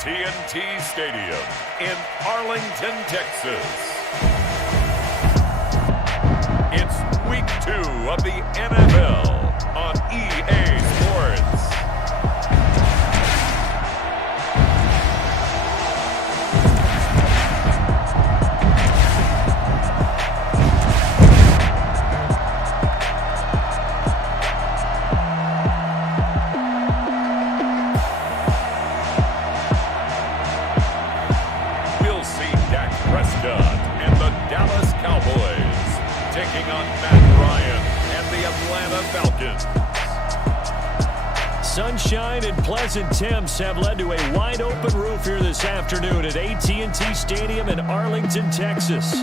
AT&T Stadium in Arlington, Texas. It's week 2 of the NFL on EA Sports. And the Dallas Cowboys taking on Matt Ryan and the Atlanta Falcons. Sunshine and pleasant temps have led to a wide-open roof here this afternoon at AT&T Stadium in Arlington, Texas.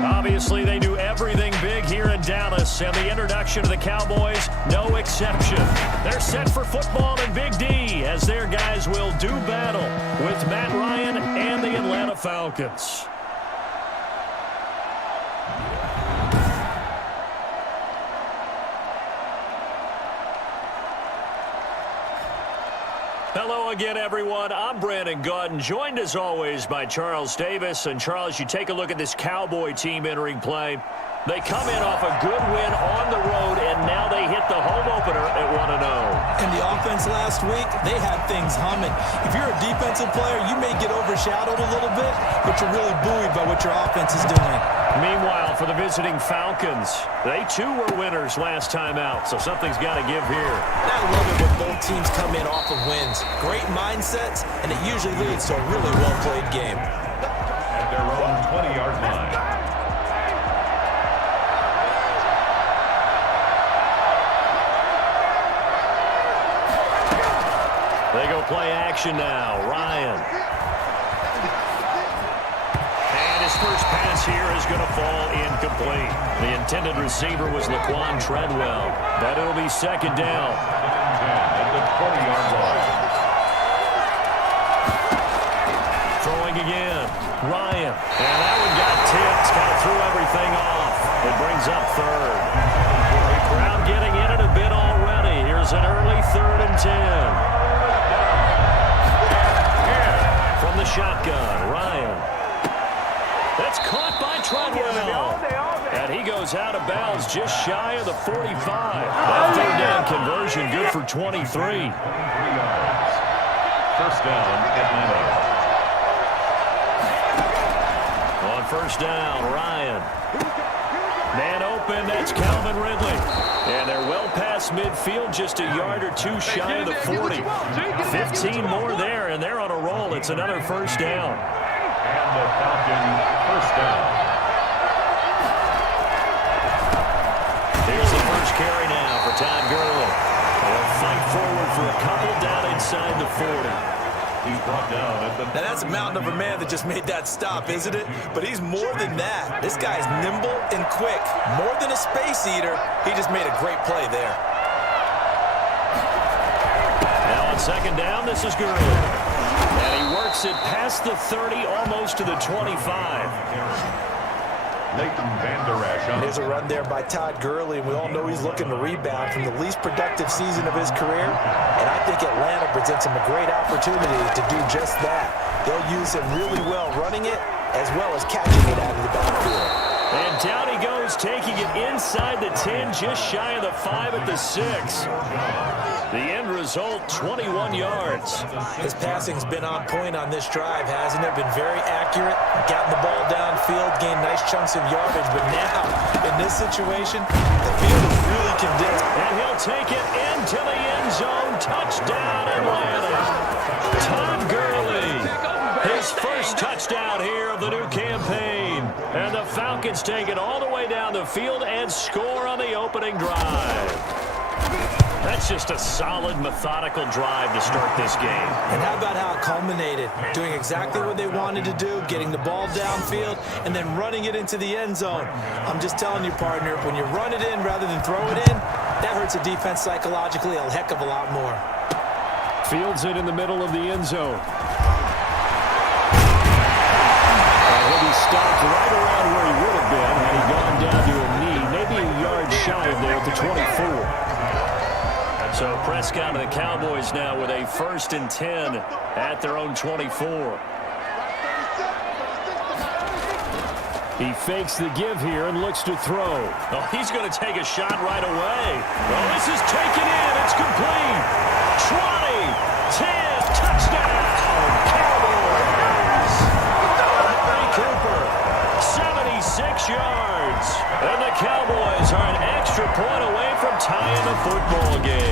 Obviously, they do everything big here in Dallas, and the introduction of the Cowboys, no exception. They're set for football in Big D, as their guys will do battle with Matt Ryan and the Atlanta Falcons. Hello again, everyone. I'm Brandon Gautin, joined as always by Charles Davis. And Charles, you take a look at this Cowboy team entering play. They come in off a good win on the road, and now they hit the home opener at 1-0. And the offense last week, they had things humming. If you're a defensive player, you may get overshadowed a little bit, but you're really buoyed by what your offense is doing. Meanwhile, for the visiting Falcons, they too were winners last time out, so something's got to give here. I love it when both teams come in off of wins. Great mindsets, and it usually leads to a really well-played game. At their own 20-yard line. They go play action now. Ryan. And his first pass here is going to fall incomplete. The intended receiver was Laquan Treadwell. But it'll be second down. At the 20-yard line. Throwing again. Ryan. And that one got tipped. Kind of threw everything off. It brings up third. The crowd getting in it a bit already. Here's an early 3rd and 10. From the shotgun, Ryan. That's caught by Treadwell. And he goes out of bounds just shy of the 45. That 3rd down conversion good for 23. 3 yards. First down, Atlanta. On first down, Ryan. Man open, that's Calvin Ridley. And they're well past midfield, just a yard or two shy of the 40. 15 more there, and they're on a roll. It's another first down. And the Falcon first down. Here's the first carry now for Todd Gurley. They'll fight forward for a couple down inside the 40. He's brought down at the... Now, that's a mountain of a man that just made that stop, isn't it? But he's more than that. This guy's nimble and quick. More than a space eater, he just made a great play there. Now on second down, this is Gurley. And he works it past the 30, almost to the 25. Leighton Vander Esch. There's a run there by Todd Gurley, and we all know he's looking to rebound from the least productive season of his career. And I think Atlanta presents him a great opportunity to do just that. They'll use him really well running it, as well as catching it out of the backfield. And down he goes, taking it inside the 10, just shy of the 5 at the 6. The end result, 21 yards. His passing's been on point on this drive, hasn't it? Been very accurate, gotten the ball downfield, gained nice chunks of yardage. But now, in this situation, the field is really condensed. And he'll take it into the end zone. Touchdown, Atlanta. Todd Gurley, his first touchdown here of the new campaign. And the Falcons take it all the way down the field and score on the opening drive. That's just a solid, methodical drive to start this game. And how about how it culminated? Doing exactly what they wanted to do, getting the ball downfield, and then running it into the end zone. I'm just telling you, partner, when you run it in rather than throw it in, that hurts a defense psychologically a heck of a lot more. Fields it in the middle of the end zone. He'll be stopped right around where he would have been had he gone down to a knee, maybe a yard shy of there at the 24. So Prescott and the Cowboys now with a 1st and 10 at their own 24. He fakes the give here and looks to throw. Oh, he's going to take a shot right away. Well, this is taken in. It's complete. 20, 10, touchdown, Cowboys. Amari Cooper, 76 yards. And the Cowboys are an extra point away from tying the football game.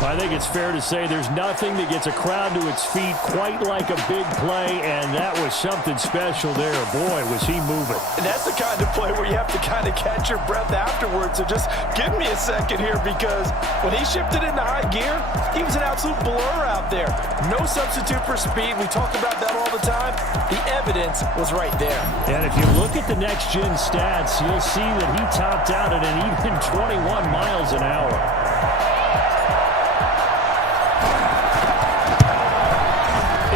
I think it's fair to say there's nothing that gets a crowd to its feet quite like a big play, and that was something special there. Boy, was he moving. And that's the kind of play where you have to kind of catch your breath afterwards. So just give me a second here, because when he shifted into high gear, he was an absolute blur out there. No substitute for speed. We talk about that all the time. The evidence was right there. And if you look at the next-gen stats, you'll see that he topped out at an even 21 miles an hour.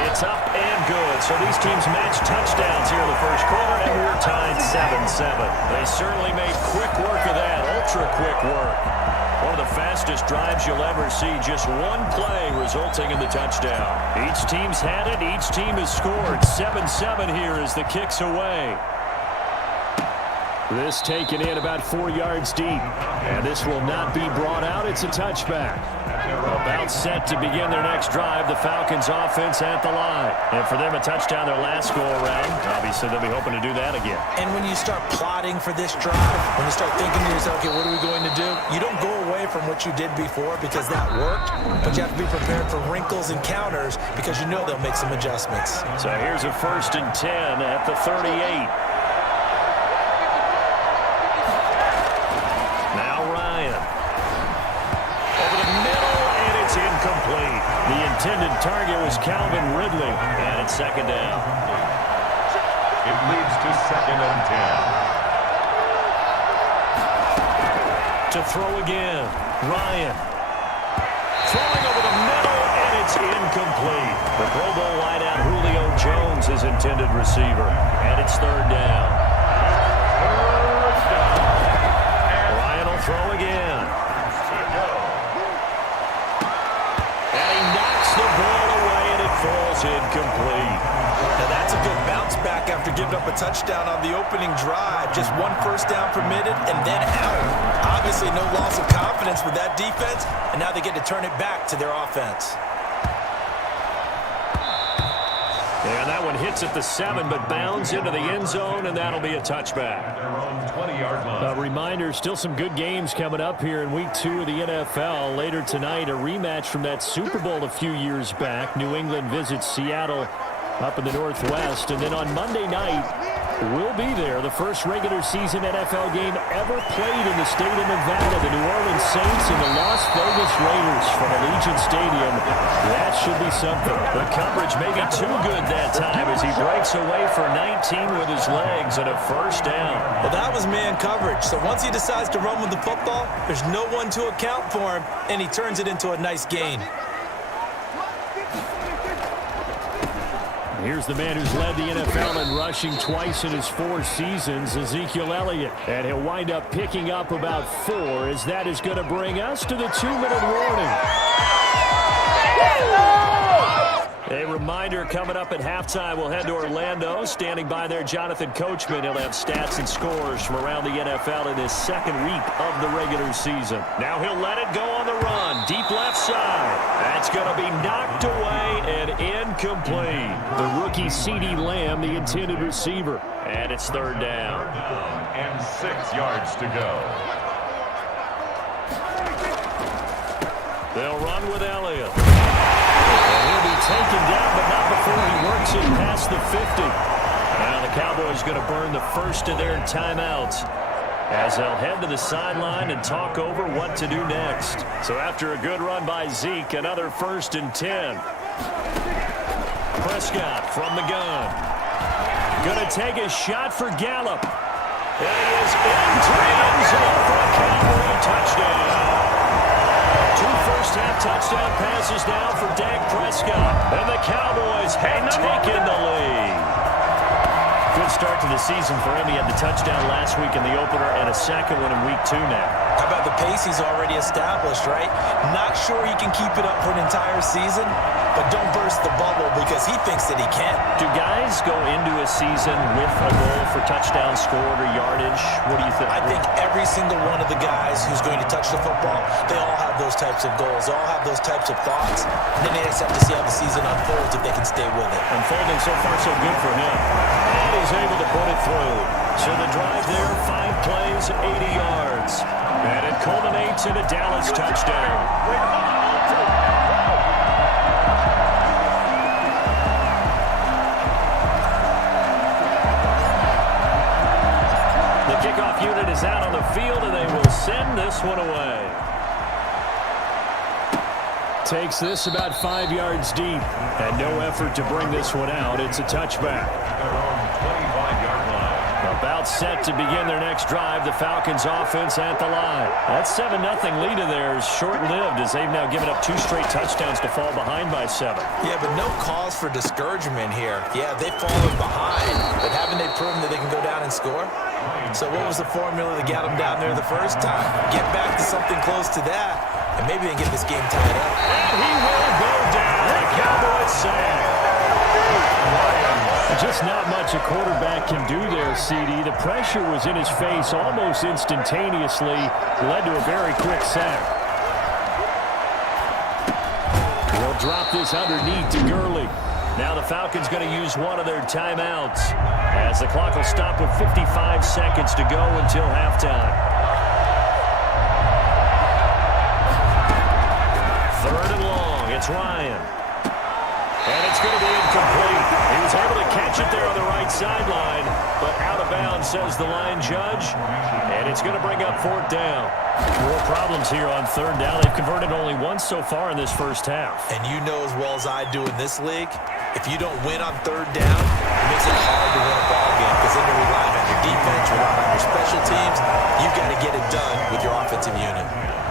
It's up and good. So these teams match touchdowns here in the first quarter, and we're tied 7-7. They certainly made quick work of that, ultra-quick work. One of the fastest drives you'll ever see, just one play resulting in the touchdown. Each team's had it, each team has scored. 7-7 here as the kick's away. This taken in about 4 yards deep. And this will not be brought out. It's a touchback. About set to begin their next drive. The Falcons offense at the line. And for them, a touchdown their last go-around. Obviously, they'll be hoping to do that again. And when you start plotting for this drive, when you start thinking to yourself, okay, what are we going to do? You don't go away from what you did before because that worked. But you have to be prepared for wrinkles and counters because you know they'll make some adjustments. So here's a 1st and 10 at the 38. Incomplete. The intended target was Calvin Ridley, and it's 2nd down. It leads to 2nd and 10. To throw again, Ryan. Throwing over the middle, and it's incomplete. The Pro Bowl wideout Julio Jones is intended receiver, and it's 3rd down. Ryan will throw again. Falls incomplete. Now that's a good bounce back after giving up a touchdown on the opening drive. Just 1 first down permitted and then out. Obviously no loss of confidence with that defense, and now they get to turn it back to their offense. And that one hits at the 7, but bounds into the end zone, and that'll be a touchback. A reminder, still some good games coming up here in Week 2 of the NFL. Later tonight, a rematch from that Super Bowl a few years back. New England visits Seattle up in the Northwest. And then on Monday night, we'll be there. The first regular season NFL game ever played in the state of Nevada. The New Orleans Saints and the Las Vegas Raiders from Allegiant Stadium. That should be something. The coverage may be too good that time as he breaks away for 19 with his legs and a 1st down. Well, that was man coverage. So once he decides to run with the football, there's no one to account for him, and he turns it into a nice gain. Here's the man who's led the NFL in rushing twice in his 4 seasons, Ezekiel Elliott. And he'll wind up picking up about 4, as that is going to bring us to the 2-minute warning. A reminder coming up at halftime. We'll head to Orlando. Standing by there, Jonathan Coachman. He'll have stats and scores from around the NFL in his 2nd week of the regular season. Now he'll let it go on the run. Deep left side. That's going to be knocked away and incomplete. The rookie CeeDee Lamb, the intended receiver. And it's 3rd down. And 6 yards to go. They'll run with Elliott. Taken down, but not before he works it past the 50. Now the Cowboys going to burn the first of their timeouts as they'll head to the sideline and talk over what to do next. So after a good run by Zeke, another 1st and 10. Prescott from the gun. Going to take a shot for Gallup. And he is into the end zone for a Cowboy touchdown. 2 first-half touchdown passes now for Dak Prescott. And the Cowboys have taken the lead. good start to the season for him. He had the touchdown last week in the opener and a second one in week 2 now. How about the pace he's already established, right? Not sure he can keep it up for an entire season, but don't burst the bubble because he thinks that he can. Do guys go into a season with a goal for touchdown scored or yardage? What do you think? I think every single one of the guys who's going to touch the football, they all have those types of goals. They all have those types of thoughts. And then they just have to see how the season unfolds if they can stay with it. Unfolding so far so good for him. And he's able to put it through. So the drive there, 5 plays, 80 yards. And it culminates in a Dallas touchdown. The kickoff unit is out on the field, and they will send this one away. Takes this about 5 yards deep, and no effort to bring this one out. It's a touchback. About set to begin their next drive. The Falcons offense at the line. That 7-0 lead of theirs short-lived as they've now given up 2 straight touchdowns to fall behind by 7. Yeah, but no cause for discouragement here. Yeah, they've fallen behind, but haven't they proven that they can go down and score? So what was the formula that got them down there the first time? Get back to something close to that, and maybe they can get this game tied up. And he will go down. The Cowboys sack. Just not much a quarterback can do there, CD. The pressure was in his face almost instantaneously. Led to a very quick sack. They'll drop this underneath to Gurley. Now the Falcons going to use one of their timeouts as the clock will stop with 55 seconds to go until halftime. 3rd and long. It's Ryan. And it's going to be incomplete. He was able to catch it there on the right sideline, but out of bounds, says the line judge. And it's going to bring up 4th down. More problems here on 3rd down. They've converted only once so far in this first half. And you know as well as I do in this league, if you don't win on 3rd down, it makes it hard to win a ball game because then you're relying on your defense, you're relying on your special teams. You've got to get it done with your offensive unit.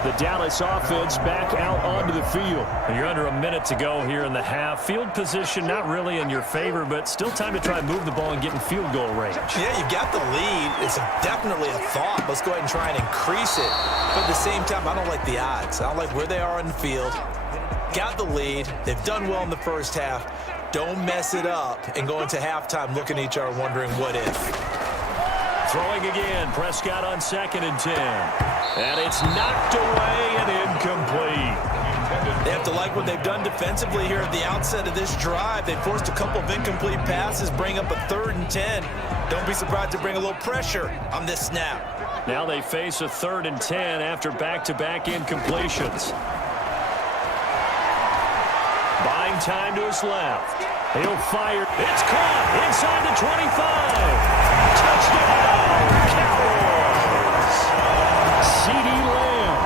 The Dallas offense back out onto the field. And you're under a minute to go here in the half. Field position not really in your favor, but still time to try and move the ball and get in field goal range. Yeah, you've got the lead. It's definitely a thought. Let's go ahead and try and increase it. But at the same time, I don't like the odds. I don't like where they are in the field. Got the lead. They've done well in the first half. Don't mess it up and go into halftime looking at each other wondering what if. Throwing again, Prescott on 2nd and 10. And it's knocked away and incomplete. They have to like what they've done defensively here at the outset of this drive. They forced a couple of incomplete passes, bring up a 3rd and 10. Don't be surprised to bring a little pressure on this snap. Now they face a 3rd and 10 after back-to-back incompletions. Buying time to his left. He'll fire. It's caught inside the 25. Touchdown, Cowboys. CD Lamb.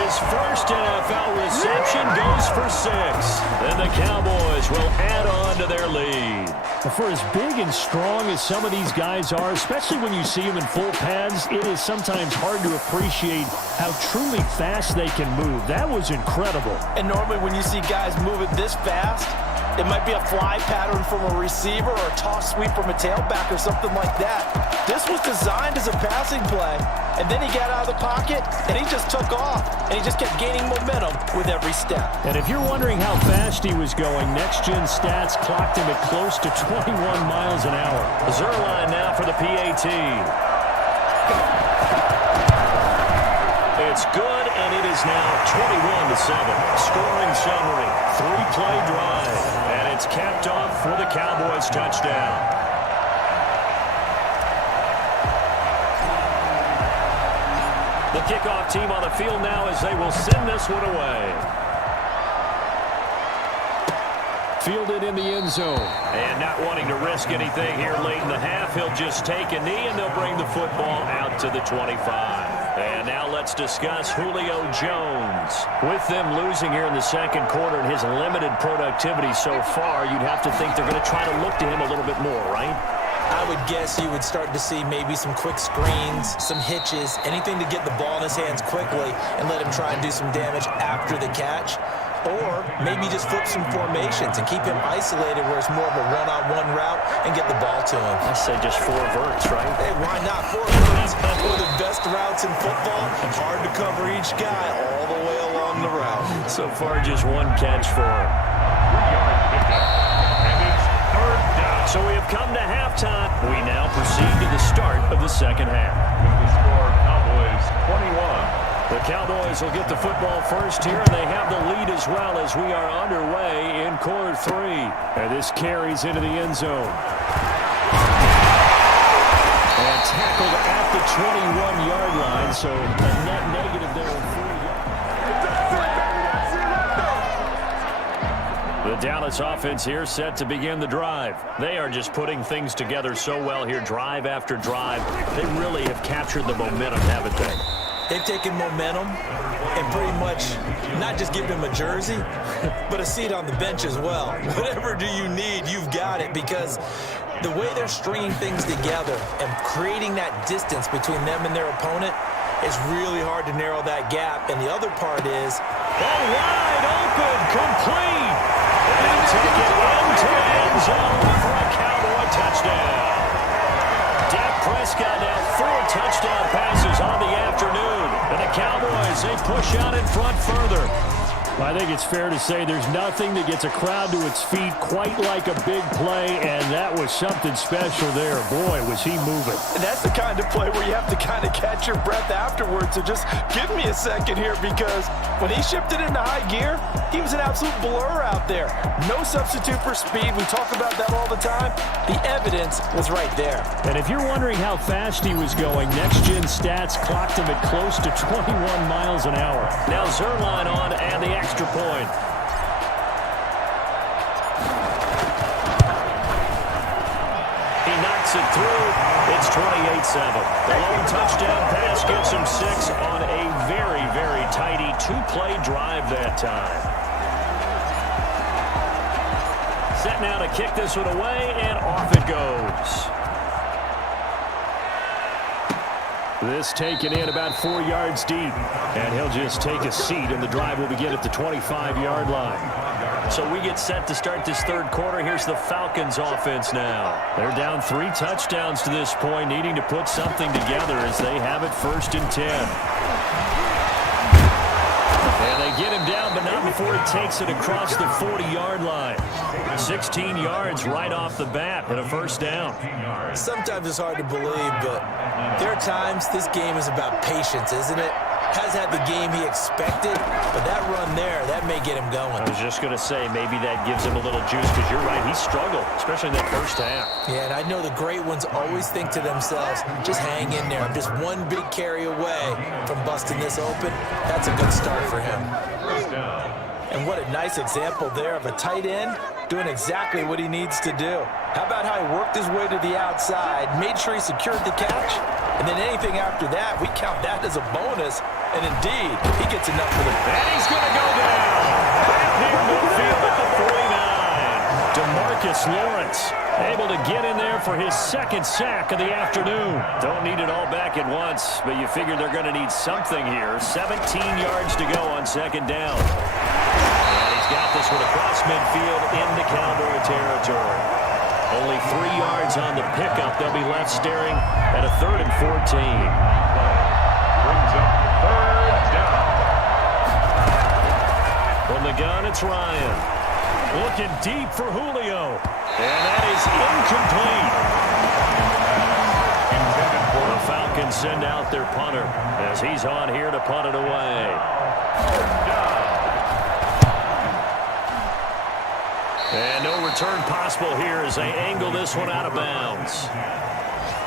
His first NFL reception goes for 6. Then the Cowboys will add on to their lead. For as big and strong as some of these guys are, especially when you see them in full pads, it is sometimes hard to appreciate how truly fast they can move. That was incredible. And normally when you see guys moving this fast, it might be a fly pattern from a receiver or a toss sweep from a tailback or something like that. This was designed as a passing play, and then he got out of the pocket, and he just took off, and he just kept gaining momentum with every step. And if you're wondering how fast he was going, next-gen stats clocked him at close to 21 miles an hour. Zerline now for the PAT. It's good, and it is now 21-7. Scoring summary, 3-play drive, and it's capped off for the Cowboys touchdown. The kickoff team on the field now as they will send this one away. Fielded in the end zone. And not wanting to risk anything here late in the half, he'll just take a knee and they'll bring the football out to the 25. And now let's discuss Julio Jones. With them losing here in the second quarter and his limited productivity so far, you'd have to think they're going to try to look to him a little bit more, right? I would guess you would start to see maybe some quick screens, some hitches, anything to get the ball in his hands quickly and let him try and do some damage after the catch. or maybe just flip some formations and keep him isolated where it's more of a one-on-one route and get the ball to him. I say just 4 verts, right? Hey, why not? 4 verts, one of the best routes in football. Hard to cover each guy all the way along the route. So far, just 1 catch for him. And it's third down. So we have come to halftime. We now proceed to the start of the second half. With the score, Cowboys 21. The Cowboys will get the football first here, and they have the lead as well as we are underway in quarter 3. And this carries into the end zone. And tackled at the 21-yard line, so a net negative there of 3 yards. The Dallas offense here set to begin the drive. They are just putting things together so well here, drive after drive. They really have captured the momentum, haven't they? They've taken momentum and pretty much not just given him a jersey, but a seat on the bench as well. Whatever do you need, you've got it, because the way they're stringing things together and creating that distance between them and their opponent is really hard to narrow that gap. And the other part is, wide open, complete. And take it into the end zone for a Cowboy touchdown. Dak Prescott now 4 touchdown passes on the afternoon. And the Cowboys, they push out in front further. I think it's fair to say there's nothing that gets a crowd to its feet quite like a big play, and that was something special there. Boy, was he moving. And that's the kind of play where you have to kind of catch your breath afterwards. So just give me a second here, because when he shifted into high gear, he was an absolute blur out there. No substitute for speed. We talk about that all the time. The evidence was right there. And if you're wondering how fast he was going, next-gen stats clocked him at close to 21 miles an hour. Now Zerline on and the extra point. He knocks it through. It's 28-7. The lone touchdown pass gets him 6 on a very, very tidy 2-play drive that time. Set now to kick this one away, and off it goes. This taken in about 4 yards deep, and he'll just take a seat, and the drive will begin at the 25-yard line. So we get set to start this third quarter. Here's the Falcons offense now. They're down 3 touchdowns to this point, needing to put something together as they have it 1st and 10. And they get him down, but not before he takes it across the 40-yard line. 16 yards right off the bat and a 1st down. sometimes it's hard to believe, but there are times this game is about patience, isn't it? Has had the game he expected, but that run there, that may get him going. I was just going to say, maybe that gives him a little juice, because you're right, he struggled, especially in that first half. Yeah, and I know the great ones always think to themselves, just hang in there. I'm just one big carry away from busting this open. That's a good start for him. And what a nice example there of a tight end doing exactly what he needs to do. How about how he worked his way to the outside, made sure he secured the catch, and then anything after that, we count that as a bonus. And indeed, he gets enough for the... And he's going to go down. Back near midfield at the 49. DeMarcus Lawrence able to get in there for his 2nd sack of the afternoon. Don't need it all back at once, but you figure they're going to need something here. 17 yards to go on 2nd down. And he's got this one across midfield into Cowboy territory. Only 3 yards on the pickup. They'll be left staring at a 3rd and 14. Brings up 3rd down. From the gun, it's Ryan. Looking deep for Julio. And that is incomplete. The Falcons send out their punter as he's on here to punt it away. 3rd down. And no return possible here as they angle this one out of bounds.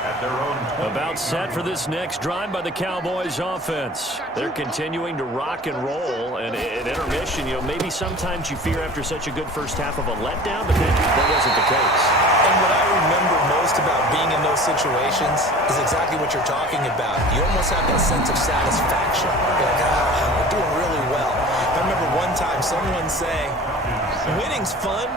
At their own 20. About set for this next drive by the Cowboys offense. They're continuing to rock and roll, and at intermission, maybe sometimes you fear after such a good first half of a letdown, but that wasn't the case. And what I remember most about being in those situations is exactly what you're talking about. You almost have that sense of satisfaction. You're like, we're doing really well. I remember one time someone saying, winning's fun,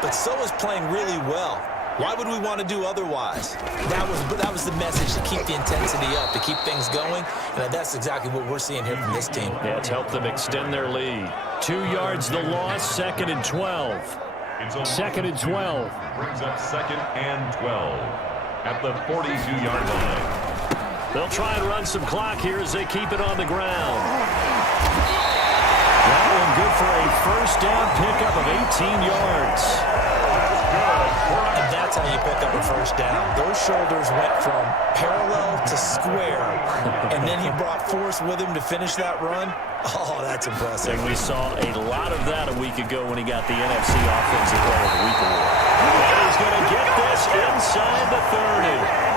but so is playing really well. Why would we want to do otherwise? That was the message, to keep the intensity up, to keep things going, and that's exactly what we're seeing here from this team. Yeah, it's helped them extend their lead. 2 yards the loss, 2nd and 12. 2nd and 12. Brings up 2nd and 12 at the 42-yard line. They'll try and run some clock here as they keep it on the ground. That one good for a first down pickup of 18 yards. And that's how you pick up a first down. Those shoulders went from parallel to square, and then he brought force with him to finish that run. Oh, that's impressive. And we saw a lot of that a week ago when he got the NFC Offensive Player of the Week award. And he's going to get this inside the 30.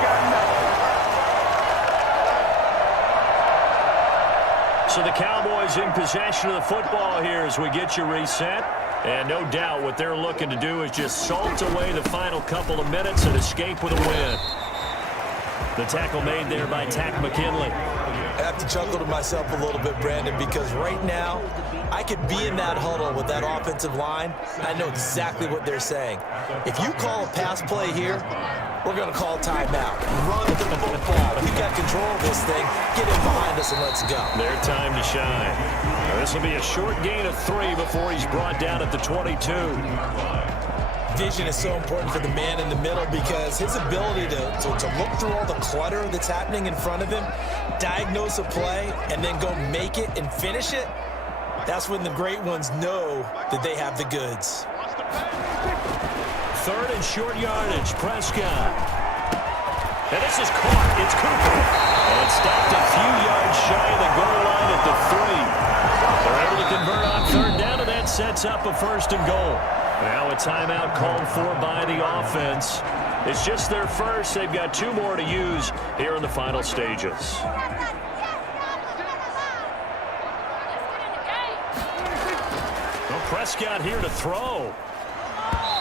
So the Cowboys in possession of the football here as we get you reset. And no doubt what they're looking to do is just salt away the final couple of minutes and escape with a win. The tackle made there by Tack McKinley. I have to chuckle to myself a little bit, Brandon, because right now I could be in that huddle with that offensive line. I know exactly what they're saying. If you call a pass play here, we're going to call timeout. Run the football. We've got control of this thing. Get in behind us and let's go. Their time to shine. This will be a short gain of 3 before he's brought down at the 22. Vision is so important for the man in the middle because his ability to look through all the clutter that's happening in front of him, diagnose a play, and then go make it and finish it, that's when the great ones know that they have the goods. 3rd and short yardage, Prescott. And this is caught. It's Cooper. And it's stopped a few yards shy of the goal line at the 3. They're able to convert on 3rd down, and that sets up a 1st and goal. Now a timeout called for by the offense. It's just their first. They've got 2 more to use here in the final stages. Well, Prescott here to throw.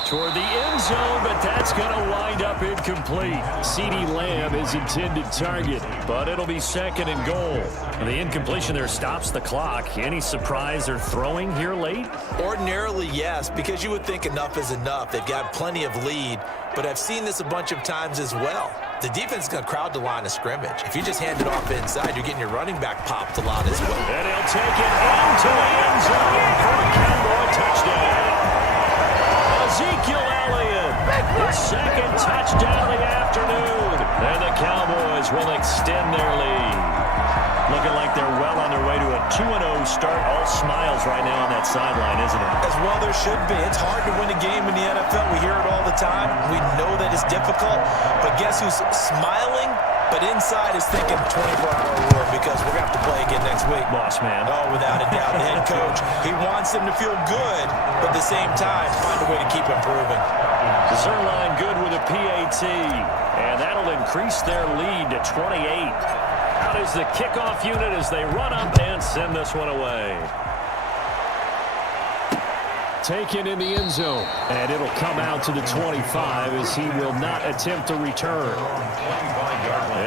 Toward the end zone, but that's going to wind up incomplete. CeeDee Lamb is intended target, but it'll be 2nd and goal. And the incompletion there stops the clock. Any surprise they're throwing here late? Ordinarily, yes, because you would think enough is enough. They've got plenty of lead, but I've seen this a bunch of times as well. The defense is going to crowd the line of scrimmage. If you just hand it off inside, you're getting your running back popped a lot as well. And he'll take it into the end zone for a Cowboy touchdown. Ezekiel Elliott, the 2nd touchdown of the afternoon. And the Cowboys will extend their lead. Looking like they're well on their way to a 2-0 start. All smiles right now on that sideline, isn't it? As well there should be. It's hard to win a game in the NFL. We hear it all the time. We know that it's difficult. But guess who's smiling? But inside is thinking 24-hour war because we're going to have to play again next week. Boss man. Oh, without a doubt. The head coach, he wants them to feel good, but at the same time, find a way to keep improving. Zerline good with a PAT, and that'll increase their lead to 28. Out is the kickoff unit as they run up and send this one away. Taken in the end zone, and it'll come out to the 25 as he will not attempt to return.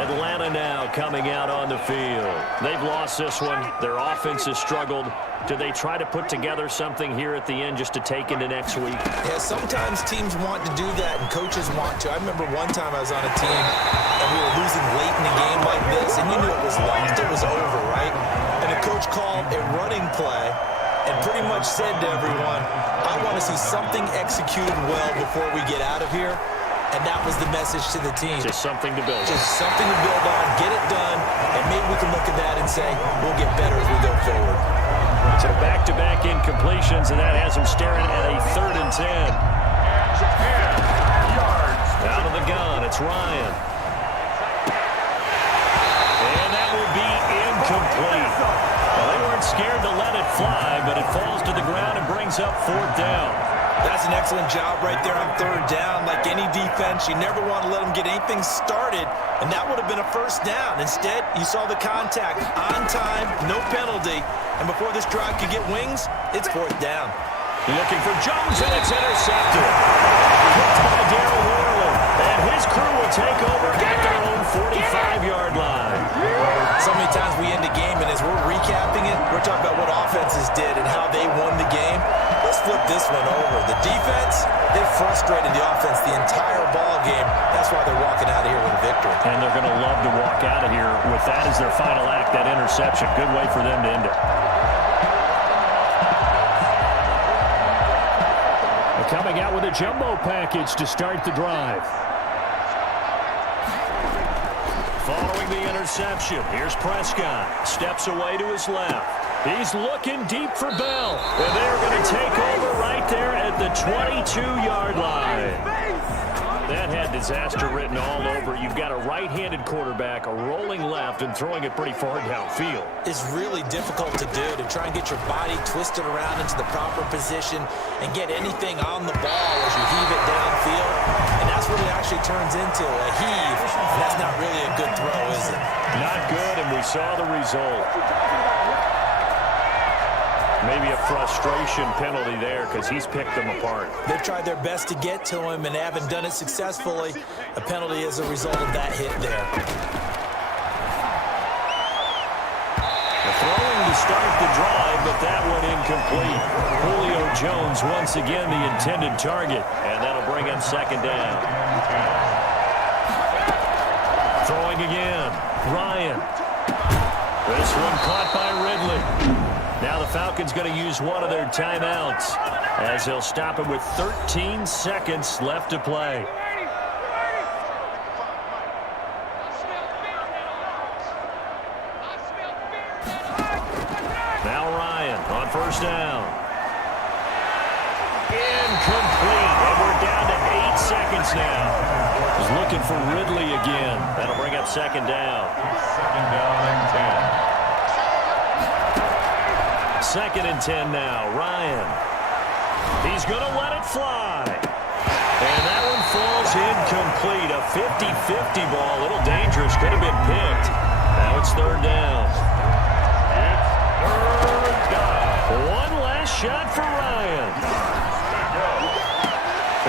Atlanta now coming out on the field. They've lost this one. Their offense has struggled. Do they try to put together something here at the end just to take into next week? Yeah, sometimes teams want to do that and coaches want to. I remember one time I was on a team and we were losing late in a game like this, and you knew it was lost. It was over, right? And the coach called a running play and pretty much said to everyone, I want to see something executed well before we get out of here. And that was the message to the team. Just something to build on. Just something to build on, get it done, and maybe we can look at that and say, we'll get better as we go forward. So back-to-back incompletions, and that has him staring at a 3rd and 10. Out of the gun, it's Ryan. And that will be incomplete. Well, they weren't scared to let it fly, but it falls to the ground and brings up 4th down. That's an excellent job right there on 3rd down. Like any defense, you never want to let them get anything started, and that would have been a 1st down. Instead, you saw the contact on time, no penalty, and before this drive could get wings, it's 4th down. Looking for Jones, and it's intercepted. Picked by Darryl Worley, and his crew will take over at their own 45-yard line. So many times we end a game, and as we're recapping it, we're talking about what offenses did and how they won the game. Let's flip this one over. The the defense, they frustrated the offense the entire ball game. That's why they're walking out of here with a victory. And they're going to love to walk out of here with that as their final act, that interception. Good way for them to end it. They're coming out with a jumbo package to start the drive. Following the interception, here's Prescott. Steps away to his left. He's looking deep for Bell. And they're going to take over right there at the 22-yard line. That had disaster written all over. You've got a right-handed quarterback rolling left and throwing it pretty far downfield. It's really difficult to do, to try and get your body twisted around into the proper position and get anything on the ball as you heave it downfield. And that's what it actually turns into, a heave. And that's not really a good throw, is it? Not good, and we saw the result. Maybe a frustration penalty there because he's picked them apart. They've tried their best to get to him and haven't done it successfully. A penalty as a result of that hit there. Throwing to start the drive, but that one incomplete. Julio Jones once again the intended target, and that'll bring him second down. Throwing again, Ryan. This one caught by Ridley. Now the Falcons going to use one of their timeouts as they'll stop it with 13 seconds left to play. Now Ryan on first down. Incomplete, and we're down to 8 seconds now. He's looking for Ridley again. That'll bring up second down. Second down and 10. Second and 10 now. Ryan. He's going to let it fly. And that one falls incomplete. A 50-50 ball. A little dangerous. Could have been picked. Now it's third down. It's third down. One last shot for Ryan.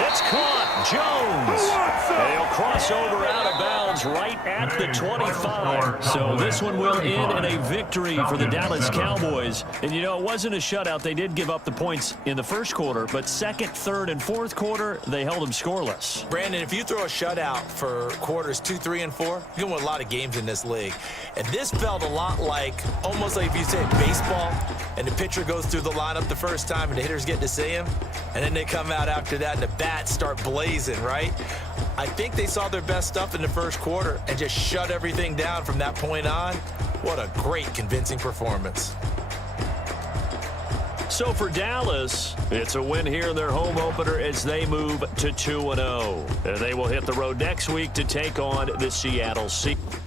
It's caught. Jones. They'll cross over out of bounds right at the 25. So this one will end in a victory for the Dallas Cowboys. And, you know, it wasn't a shutout. They did give up the points in the first quarter, but second, third, and fourth quarter, they held them scoreless. Brandon, if you throw a shutout for quarters 2, 3, and 4, you can win a lot of games in this league. And this felt a lot like, almost like if you say baseball, and the pitcher goes through the lineup the first time and the hitters get to see him, and then they come out after that and the bats start blazing, right? I think they saw their best stuff in the first quarter and just shut everything down from that point on. What a great, convincing performance. So for Dallas, it's a win here in their home opener as they move to 2-0. They will hit the road next week to take on the Seattle Seahawks.